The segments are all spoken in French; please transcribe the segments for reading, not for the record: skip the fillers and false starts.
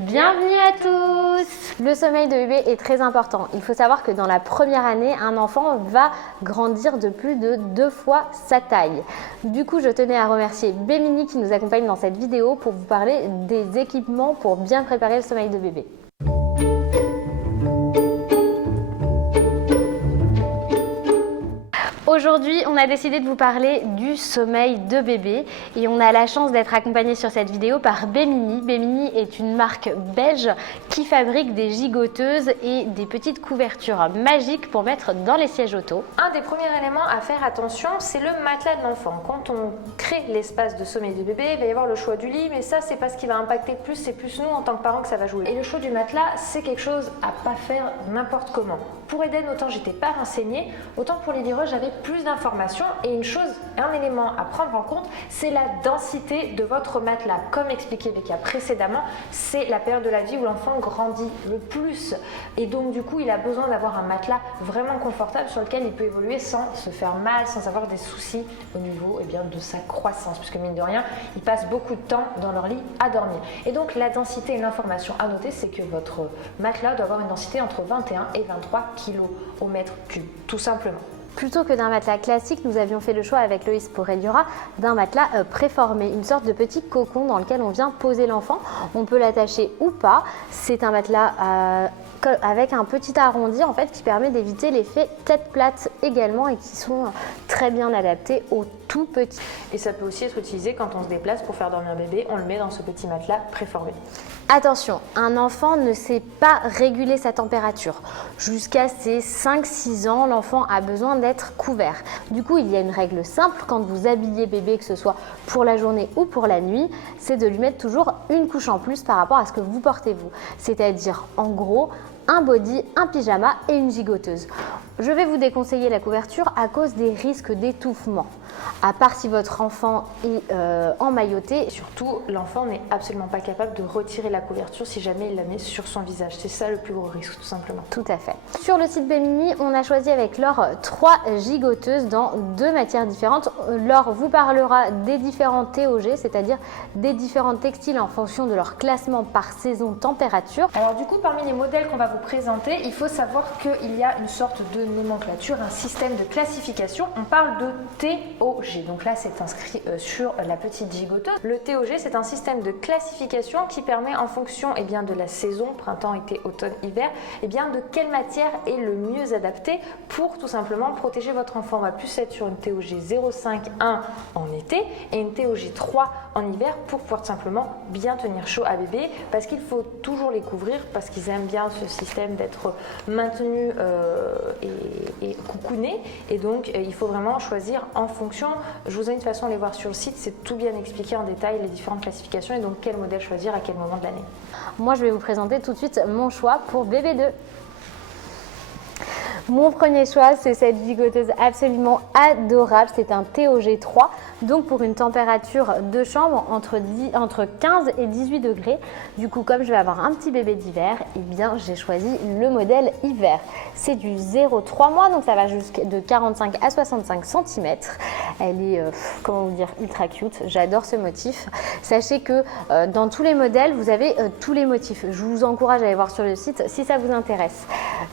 Bienvenue à tous! Le sommeil de bébé est très important. Il faut savoir que dans la première année, un enfant va grandir de plus de 2 fois sa taille. Du coup, je tenais à remercier Bémini qui nous accompagne dans cette vidéo pour vous parler des équipements pour bien préparer le sommeil de bébé. Aujourd'hui, on a décidé de vous parler du sommeil de bébé et on a la chance d'être accompagné sur cette vidéo par Bémini. Bémini est une marque belge qui fabrique des gigoteuses et des petites couvertures magiques pour mettre dans les sièges auto. Un des premiers éléments à faire attention, c'est le matelas de l'enfant. Quand on crée l'espace de sommeil de bébé, il va y avoir le choix du lit, mais ça, c'est pas ce qui va impacter le plus, c'est plus nous en tant que parents que ça va jouer. Et le choix du matelas, c'est quelque chose à pas faire n'importe comment. Pour Eden, autant j'étais pas renseignée, autant pour les vireux, j'avais plus d'informations et un élément à prendre en compte, c'est la densité de votre matelas. Comme expliqué Becca précédemment, c'est la période de la vie où l'enfant grandit le plus et donc du coup il a besoin d'avoir un matelas vraiment confortable sur lequel il peut évoluer sans se faire mal, sans avoir des soucis au niveau de sa croissance, puisque mine de rien, ils passent beaucoup de temps dans leur lit à dormir. Et donc la densité et l'information à noter, c'est que votre matelas doit avoir une densité entre 21 et 23 kg au mètre cube, tout simplement. Plutôt que d'un matelas classique, nous avions fait le choix avec Loïs pour Eliora d'un matelas préformé, une sorte de petit cocon dans lequel on vient poser l'enfant. On peut l'attacher ou pas. C'est un matelas avec un petit arrondi en fait qui permet d'éviter l'effet tête plate également et qui sont très bien adaptés aux tout petits. Et ça peut aussi être utilisé quand on se déplace pour faire dormir bébé, on le met dans ce petit matelas préformé. Attention, un enfant ne sait pas réguler sa température. Jusqu'à ses 5-6 ans, l'enfant a besoin d'être couvert. Du coup, il y a une règle simple quand vous habillez bébé, que ce soit pour la journée ou pour la nuit, c'est de lui mettre toujours une couche en plus par rapport à ce que vous portez vous. C'est-à-dire, en gros, un body, un pyjama et une gigoteuse. Je vais vous déconseiller la couverture à cause des risques d'étouffement. À part si votre enfant est emmailloté. Surtout, l'enfant n'est absolument pas capable de retirer la couverture si jamais il la met sur son visage. C'est ça le plus gros risque, tout simplement. Tout à fait. Sur le site Bémini, on a choisi avec Laure 3 gigoteuses dans 2 matières différentes. Laure vous parlera des différents TOG, c'est-à-dire des différents textiles en fonction de leur classement par saison, température. Alors du coup, parmi les modèles qu'on va vous présenter, il faut savoir qu'il y a une sorte de nomenclature, un système de classification. On parle de TOG. Donc là, c'est inscrit sur la petite gigoteuse. Le TOG, c'est un système de classification qui permet en fonction de la saison, printemps, été, automne, hiver, de quelle matière est le mieux adapté pour tout simplement protéger votre enfant. On va plus être sur une TOG 0,5-1 en été et une TOG 3 en hiver pour pouvoir tout simplement bien tenir chaud à bébé, parce qu'il faut toujours les couvrir, parce qu'ils aiment bien ce système d'être maintenus et coucounés, et donc il faut vraiment choisir en fonction. Je vous invite de toute façon à aller voir sur le site, c'est tout bien expliqué en détail, les différentes classifications et donc quel modèle choisir à quel moment de l'année. Moi, je vais vous présenter tout de suite mon choix pour bébé 2. Mon premier choix, c'est cette gigoteuse absolument adorable. C'est un TOG 3, donc pour une température de chambre entre 15 et 18 degrés. Du coup, comme je vais avoir un petit bébé d'hiver, j'ai choisi le modèle hiver. C'est du 0,3 mois, donc ça va de 45 à 65 cm. Elle est, ultra cute. J'adore ce motif. Sachez que dans tous les modèles, vous avez tous les motifs. Je vous encourage à aller voir sur le site si ça vous intéresse.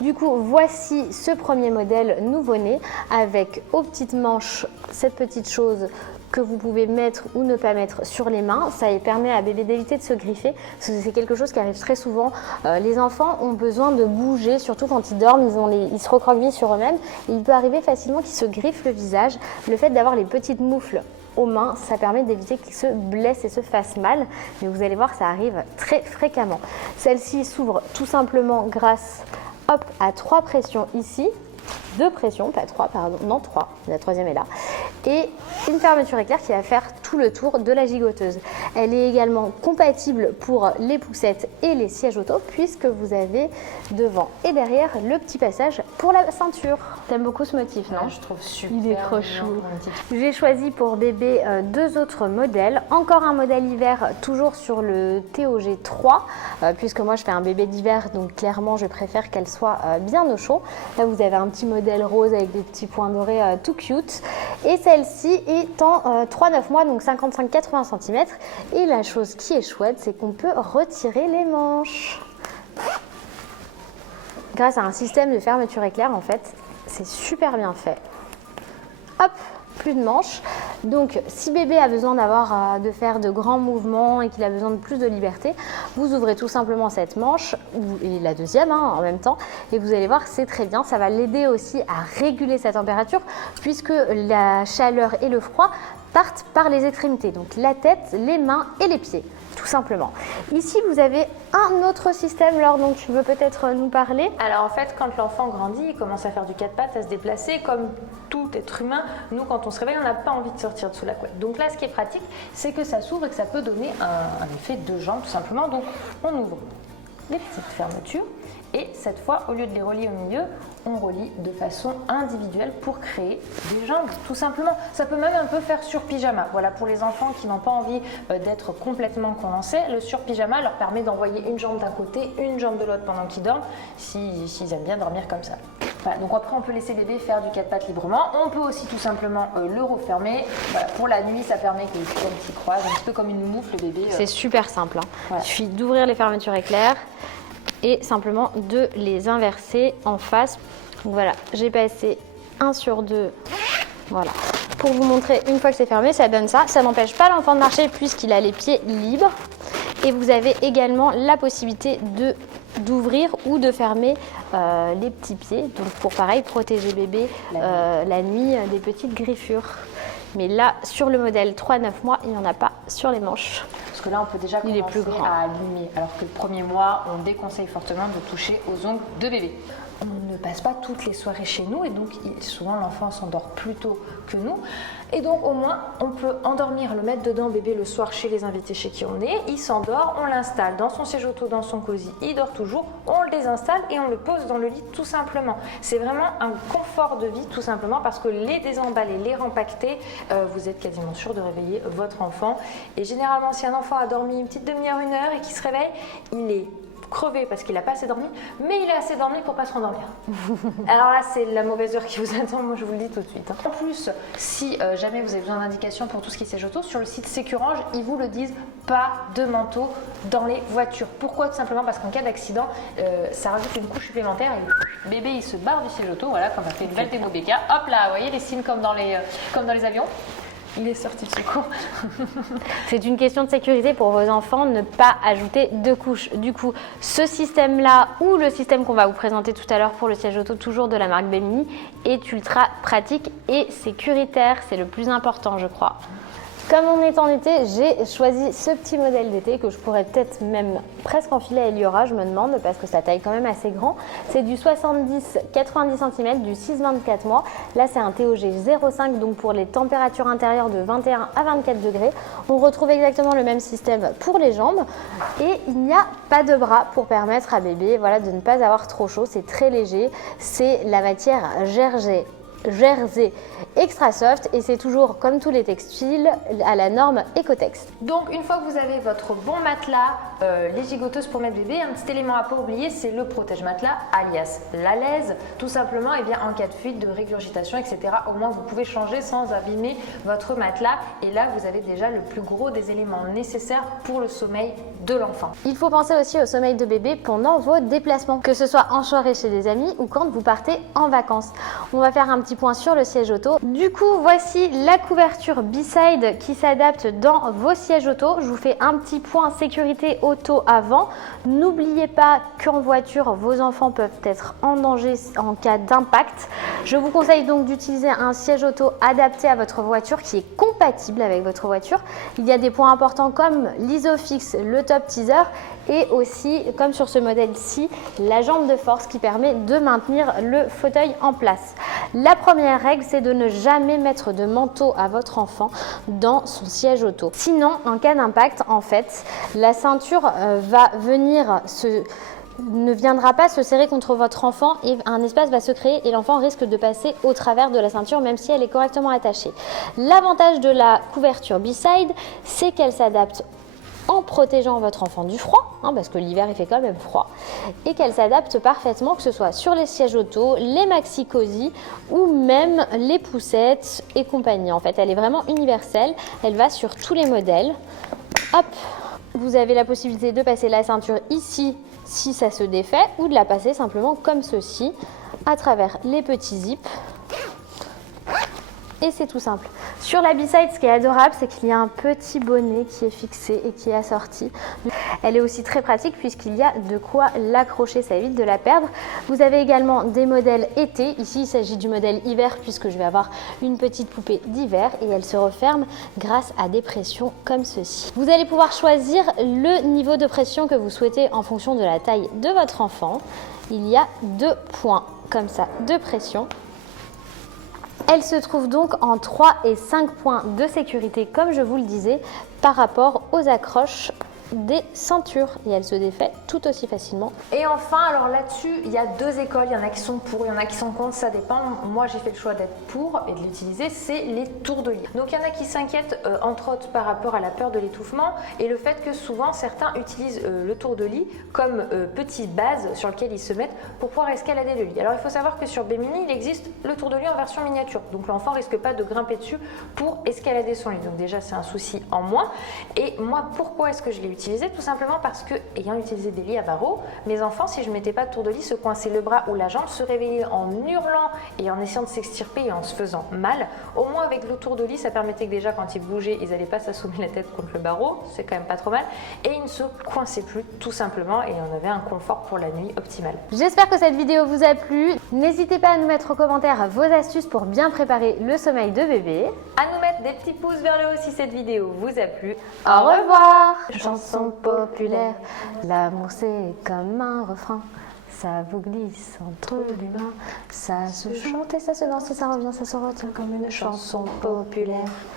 Du coup, voici ce premier modèle nouveau-né avec aux petites manches cette petite chose que vous pouvez mettre ou ne pas mettre sur les mains. Ça permet à bébé d'éviter de se griffer, parce que c'est quelque chose qui arrive très souvent. Les enfants ont besoin de bouger, surtout quand ils dorment, ils se recroquevillent sur eux-mêmes. Et il peut arriver facilement qu'ils se griffent le visage. Le fait d'avoir les petites moufles aux mains, ça permet d'éviter qu'ils se blessent et se fassent mal. Mais vous allez voir, ça arrive très fréquemment. Celle-ci s'ouvre tout simplement grâce à 3 pressions ici, 2 pressions, pas 3, pardon, non 3, la troisième est là, et une fermeture éclair qui va faire tout le tour de la gigoteuse. Elle est également compatible pour les poussettes et les sièges auto, puisque vous avez devant et derrière le petit passage pour la ceinture. T'aimes beaucoup ce motif, non? Je trouve super. Il est trop chou. J'ai choisi pour bébé 2 autres modèles. Encore un modèle hiver, toujours sur le TOG 3, puisque moi je fais un bébé d'hiver, donc clairement je préfère qu'elle soit bien au chaud. Là vous avez un petit petit modèle rose avec des petits points dorés tout cute. Et celle-ci est en 3-9 mois, donc 55-80 cm. Et la chose qui est chouette, c'est qu'on peut retirer les manches. Grâce à un système de fermeture éclair, en fait, c'est super bien fait. Hop, plus de manches. Donc, si bébé a besoin de faire de grands mouvements et qu'il a besoin de plus de liberté, vous ouvrez tout simplement cette manche, et la deuxième en même temps, et vous allez voir, c'est très bien. Ça va l'aider aussi à réguler sa température, puisque la chaleur et le froid partent par les extrémités, donc la tête, les mains et les pieds, tout simplement. Ici, vous avez un autre système, Laure, dont tu veux peut-être nous parler. Alors en fait, quand l'enfant grandit, il commence à faire du 4 pattes, à se déplacer, comme tout être humain. Nous, quand on se réveille, on n'a pas envie de sortir de sous la couette. Donc là, ce qui est pratique, c'est que ça s'ouvre et que ça peut donner un effet de jambe, tout simplement. Donc on ouvre les petites fermetures. Et cette fois, au lieu de les relier au milieu, on relie de façon individuelle pour créer des jambes, tout simplement. Ça peut même un peu faire sur-pyjama. Voilà, pour les enfants qui n'ont pas envie d'être complètement condensés, le sur-pyjama leur permet d'envoyer une jambe d'un côté, une jambe de l'autre pendant qu'ils dorment, s'ils aiment bien dormir comme ça. Voilà, donc après, on peut laisser bébé faire du 4 pattes librement. On peut aussi tout simplement le refermer. Voilà, pour la nuit, ça permet qu'il s'y croise, un petit peu comme une moufle, le bébé. C'est super simple. Voilà. Il suffit d'ouvrir les fermetures éclair et simplement de les inverser en face. Donc voilà, j'ai passé 1 sur 2, voilà. Pour vous montrer, une fois que c'est fermé, ça donne ça. Ça n'empêche pas l'enfant de marcher puisqu'il a les pieds libres. Et vous avez également la possibilité d'ouvrir ou de fermer les petits pieds. Donc pour pareil, protéger bébé la nuit des petites griffures. Mais là, sur le modèle 3-9 mois, il n'y en a pas sur les manches. Parce que là, on peut déjà commencer à allumer. Alors que le premier mois, on déconseille fortement de toucher aux ongles de bébé. On ne passe pas toutes les soirées chez nous et donc souvent l'enfant s'endort plus tôt que nous. Et donc au moins, on peut endormir, le mettre dedans bébé le soir chez les invités chez qui on est. Il s'endort, on l'installe dans son siège auto, dans son cosy, il dort toujours. On le désinstalle et on le pose dans le lit tout simplement. C'est vraiment un confort de vie tout simplement parce que les désemballer, les rempacter, vous êtes quasiment sûr de réveiller votre enfant. Et généralement, si un enfant a dormi une petite demi-heure, 1 heure et qu'il se réveille, il est crevé parce qu'il n'a pas assez dormi, mais il a assez dormi pour ne pas se rendormir. Alors là, c'est la mauvaise heure qui vous attend, moi je vous le dis tout de suite. En plus, si jamais vous avez besoin d'indications pour tout ce qui est siège auto, sur le site Sécurange, ils vous le disent, pas de manteau dans les voitures. Pourquoi? Tout simplement parce qu'en cas d'accident, ça rajoute une couche supplémentaire et le bébé il se barre du siège auto, voilà, quand on fait une belle démo BK, hop là, vous voyez les signes comme dans les avions. Il est sorti de secours. C'est une question de sécurité pour vos enfants, ne pas ajouter 2 couches. Du coup, ce système-là ou le système qu'on va vous présenter tout à l'heure pour le siège auto, toujours de la marque Bemini, est ultra pratique et sécuritaire. C'est le plus important, je crois. Comme on est en été, j'ai choisi ce petit modèle d'été que je pourrais peut-être même presque enfiler à Eliora, je me demande, parce que sa taille est quand même assez grand. C'est du 70-90 cm, du 6-24 mois. Là, c'est un TOG 0,5, donc pour les températures intérieures de 21 à 24 degrés. On retrouve exactement le même système pour les jambes. Et il n'y a pas de bras pour permettre à bébé de ne pas avoir trop chaud. C'est très léger. C'est la matière Jersey Extra Soft et c'est toujours comme tous les textiles à la norme Ecotex. Donc une fois que vous avez votre bon matelas, les gigoteuses pour mettre bébé, un petit élément à pas oublier, c'est le protège matelas alias l'alaise, tout simplement et bien en cas de fuite, de régurgitation, etc. Au moins vous pouvez changer sans abîmer votre matelas et là vous avez déjà le plus gros des éléments nécessaires pour le sommeil de l'enfant. Il faut penser aussi au sommeil de bébé pendant vos déplacements, que ce soit en soirée chez des amis ou quand vous partez en vacances. On va faire un petit point sur le siège auto. Du coup, voici la couverture B-Side qui s'adapte dans vos sièges auto. Je vous fais un petit point sécurité auto avant. N'oubliez pas qu'en voiture, vos enfants peuvent être en danger en cas d'impact. Je vous conseille donc d'utiliser un siège auto adapté à votre voiture qui est compatible avec votre voiture. Il y a des points importants comme l'Isofix, le top teaser et aussi, comme sur ce modèle-ci, la jambe de force qui permet de maintenir le fauteuil en place. La première règle, c'est de ne jamais mettre de manteau à votre enfant dans son siège auto. Sinon, en cas d'impact, en fait, la ceinture ne viendra pas se serrer contre votre enfant et un espace va se créer et l'enfant risque de passer au travers de la ceinture même si elle est correctement attachée. L'avantage de la couverture B-Side, c'est qu'elle s'adapte en protégeant votre enfant du froid, parce que l'hiver il fait quand même froid, et qu'elle s'adapte parfaitement, que ce soit sur les sièges auto, les maxi cosy ou même les poussettes et compagnie. En fait, elle est vraiment universelle, elle va sur tous les modèles. Hop, vous avez la possibilité de passer la ceinture ici si ça se défait ou de la passer simplement comme ceci à travers les petits zips. Et c'est tout simple. Sur la B-side, ce qui est adorable, c'est qu'il y a un petit bonnet qui est fixé et qui est assorti. Elle est aussi très pratique puisqu'il y a de quoi l'accrocher, ça évite de la perdre. Vous avez également des modèles été. Ici, il s'agit du modèle hiver puisque je vais avoir une petite poupée d'hiver et elle se referme grâce à des pressions comme ceci. Vous allez pouvoir choisir le niveau de pression que vous souhaitez en fonction de la taille de votre enfant. Il y a 2 points comme ça de pression. Elle se trouve donc en 3 et 5 points de sécurité, comme je vous le disais, par rapport aux accroches des ceintures et elle se défait tout aussi facilement. Et enfin, alors là-dessus, il y a 2 écoles, il y en a qui sont pour, il y en a qui sont contre, ça dépend. Moi, j'ai fait le choix d'être pour et de l'utiliser, c'est les tours de lit. Donc il y en a qui s'inquiètent entre autres par rapport à la peur de l'étouffement et le fait que souvent certains utilisent le tour de lit comme petite base sur lequel ils se mettent pour pouvoir escalader le lit. Alors il faut savoir que sur Bimini, il existe le tour de lit en version miniature, donc l'enfant risque pas de grimper dessus pour escalader son lit. Donc déjà c'est un souci en moins. Et moi, pourquoi est-ce que je l'ai utilisé? Tout simplement parce que, ayant utilisé des lits à barreaux, mes enfants, si je ne mettais pas de tour de lit, se coinçaient le bras ou la jambe, se réveillaient en hurlant et en essayant de s'extirper et en se faisant mal. Au moins avec le tour de lit, ça permettait que déjà quand ils bougeaient, ils n'allaient pas s'assommer la tête contre le barreau, c'est quand même pas trop mal, et ils ne se coinçaient plus tout simplement et on avait un confort pour la nuit optimal. J'espère que cette vidéo vous a plu. N'hésitez pas à nous mettre en commentaire vos astuces pour bien préparer le sommeil de bébé. À nous mettre des petits pouces vers le haut si cette vidéo vous a plu. Au revoir. Chanson populaire, l'amour c'est comme un refrain, ça vous glisse entre les mains, ça se chante et ça se danse et ça revient, ça se retient comme une chanson populaire.